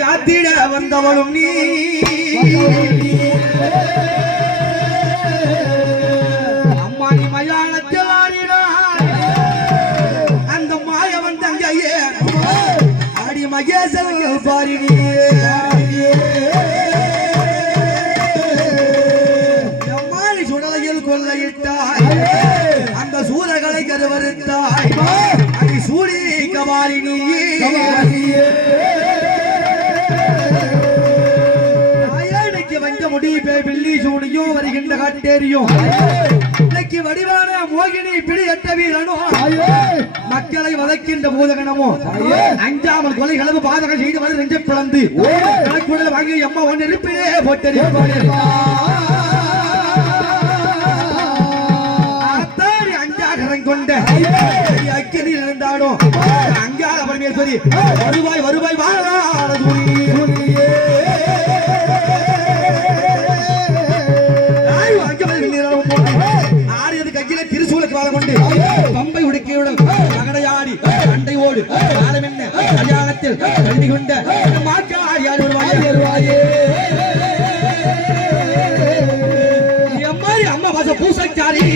காத்திட வந்தவளும் நீ அம்மா நீ மயானத்தில் ஆடினாய் அந்த மாயவன் தங்கையே ஆடி மகேசன் பாரினி எம்மாடி சுடலையில் கொள்ளையிட்டாய் அந்த சூரகளை கருவறுத்தாய் அடி சூடி கபாலினி பில்லி சூடியும் வருகின்ற காட்டேரியும் இன்னைக்கு வடிவான மோகினி பிடி எட்ட வீரனோ மக்களை வதைக்கின்ற பூதகனமோ அஞ்சாமல் கொலை களவு பாதகம் செய்து வந்து நெஞ்சை பிளந்து கணக்குடல் வாங்கி அம்மா ஒன்று இருப்பிலே போட்டறிப்பாரு அஞ்சாகரம் கொண்ட அக்கினி இருந்தாடும் அங்காள பரமேஸ்வரி வருவாய் வருவாய் பம்பை உடுக்கையுடன் மகடையாடி அண்டை ஓடு காலம் என்ன கல்யாணத்தில் கல்வி கொண்ட மாக்காடியார் வருவாயே எம்மாரி அம்மா வாச பூசக்காரி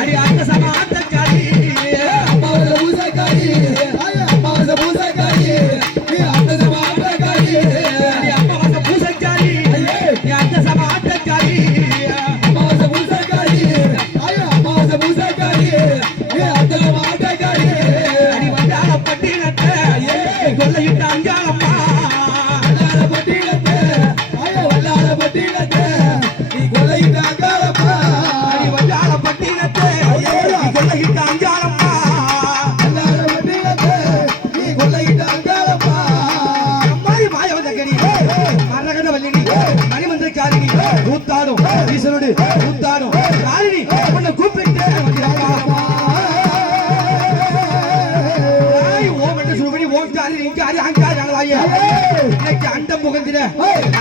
அடி அந்த சம ஆட்டக்காரி அம்மா வாச பூசக்காரி அம்மா வாச பூசக்காரி அந்த சம ஆட்டக்காரி அடி அம்மா வாச பூசக்காரி அந்த சம ஆட்டக்காரி அம்மா வாச பூசக்காரி அம்மா வாச பூசக்காரி கொள்ளையிட்ட அஞ்சாளம்மா நீ கொள்ளையிட்ட அங்காளம்மா அடி வஞ்சால பட்டினத்தை கொள்ளையிட்ட அஞ்சாளம்மா நீ கொள்ளையிட்ட அங்காளம்மா அம்மாரி மாயவதகடி மரகத வல்லினி மணிமந்திரக்காரினி கூத்தாடும் ஈஸ்வரோடு கூத்தாடும் காரினி உன்னை கூப்பிட்டு அண்டம் முகந்திர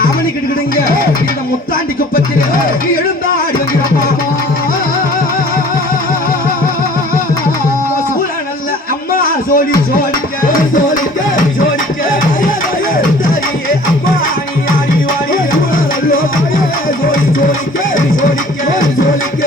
அவனி கிடுங்க இந்த முத்தாண்டி குப்பத்தில எழுந்தாடி சூழ நல்ல அம்மா சோழி சோழிக்க சோழிக்க சோழிக்க அம்மா நீ ஆடி வாடி சோழி சோழிக்க சோழிக்க சோழிக்க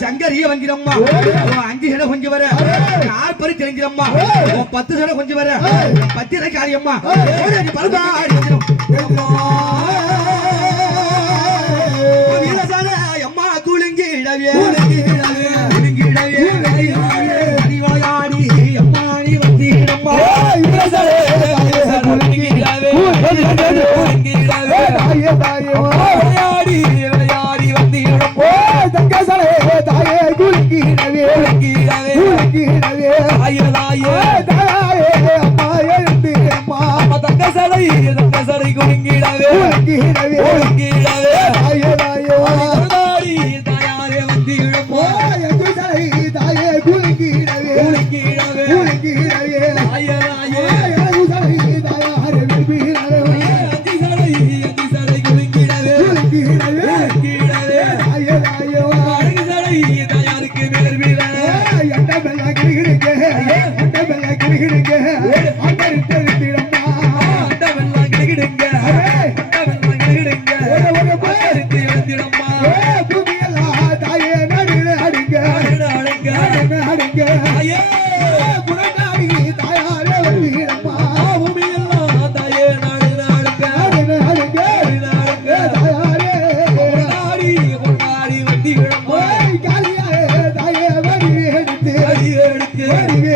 சங்கரிய வங்கிரம்மா 5 சட கொஞ்சம் வர 4 பரி தெரிஞ்சிரம்மா 10 சட கொஞ்சம் வர 10 காரியம்மா ஓடி பரபாடி வீரசான அம்மா குலுங்கிடவே குலுங்கிடவே அடிவாயாடி அம்மா நீ வந்திடம்மா வீரசான குலுங்கிடவே குலுங்கிடவே தாயே தாயே விளையாடி விளையாடி வந்திடம்மா தங்கசலே தாயே குலுங்கிடவே குலுங்கிடவே குலுங்கிடவே தாயே தாயே தாயே அம்மாயே அம்மா தங்கசலை தங்கசலை குலுங்கிடவே குலுங்கிடவே குலுங்கிடவே தாயே தாயே தாயே தாயே வந்திடம்மா தங்கசலை தாயே குலுங்கிடவே குலுங்கிடவே குலுங்கிடவே தாயே தாயே தங்கசலை தாயாரே விரும்பிடவே தங்கசலை தங்கசலை குலுங்கிடவே குலுங்கிடவே குலுங்கிடவே தாயே தாயே தாயாருக்கு விரும்பிடவே அண்ட பெல்ல கிடுகிடுங்க அண்ட பெல்ல கிடுகிடுங்க அண்ட இருட்டிடம்மா அண்ட பெல்ல கிடுகிடுங்க அண்ட பெல்ல கிடுகிடுங்க ஒரு பாரித்து எழுந்திடம்மா பூமியெல்லாம் தாயே நடுங்க அடிங்க அடிங்க அடிங்க தாயே புறநாடி தாயாரே வருவீடம்மா பூமியெல்லாம் தாயே நடுங்க அடிங்க அடிங்க அடிங்க தாயாரே கொண்டாடி கொண்டாடி வந்திடம்மா காலியாரே தாயே வடி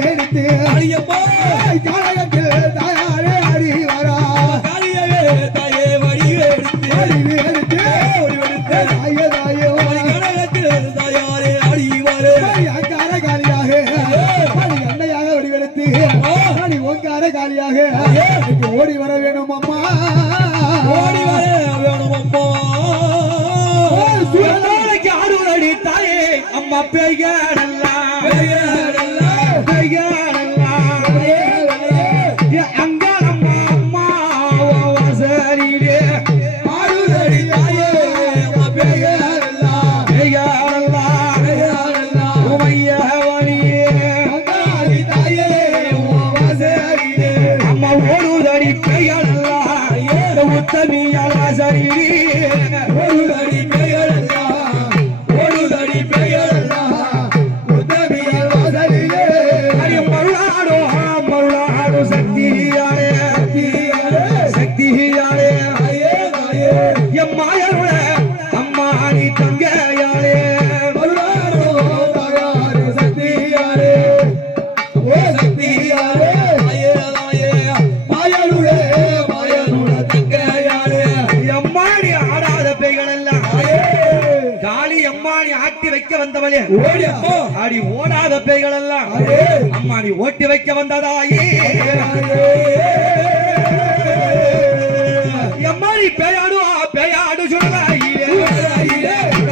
எடுத்து அடியம்மா காலகத்தில் தாயாரே அடி வரா காலியாரே தாயே வடி எடுத்து ஓடி எடுத்து தாயே தாயே காலகத்தில் தாயாரே அடி வரே அங்கார காலியாக அடி அண்டையாக வடி எடுத்து அடி ஒங்கார காலியாக ஓடி வர வேணும் அம்மா ஓடி வர வேணும் அம்மா சுயநாளைக்கு ஆடுவடி தாயே அம்மா அம்மா பெய்யாடெல்லாம் அங்க நம்ம அம்மா வாசலிலே ஆடுதடி தாயே அம்மா பெய்யாடெல்லாம் உமையவனியே அங்காளி தாயே வாசலிலே அம்மா ஓடுதடி பெய்யாடெல்லாம் உத்தமியால் வாசலிலே ஓடுதடி வந்தவளே ஆடி ஓடாத பேய்கள் எல்லாம் அம்மா நீ ஓட்டி வைக்க வந்ததாயே அம்மா நீ பேயாடு சொல்லலாயே பெரியாயி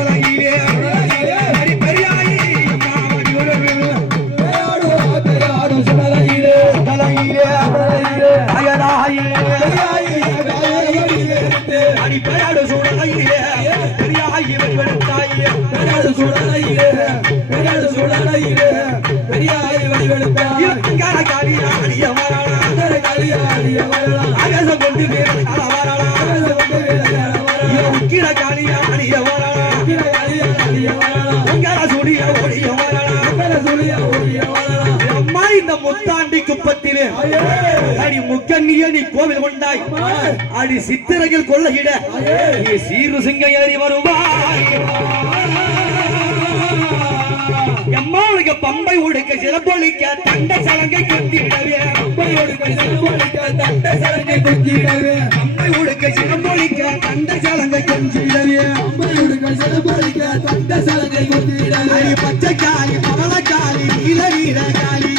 பேயாடு சொல்லலாயே அடி பேயாடு சொல்லலாயே பெரியாயி வடிவெடுத்தாயே பெரியாய் வடிவெடுத்தாய் அம்மா இந்த முத்தாண்டி குப்பத்திலே அடி முக்கண்ணியணி கோவில் கொண்டாய் அடி சித்திரையில் கொள்ளையிட நீ சீரு சிங்க ஏறி வருவாய் அம்மா உனக்கு பம்பை உடுக்க சிலம்பொழிக்க தண்டை சலங்கை குத்திடவே பம்பை உடுக்க சிலம்பொழிக்க தண்டை சலங்கை குத்திடவே பம்பை உடுக்க சிலம்பொழிக்க தண்டை சலங்கை குத்திடவே பம்பை உடுக்க சிலம்பொழிக்க தண்டை சலங்கை குத்திடவே பச்சை காளி பவள காளி நீல வீர காளி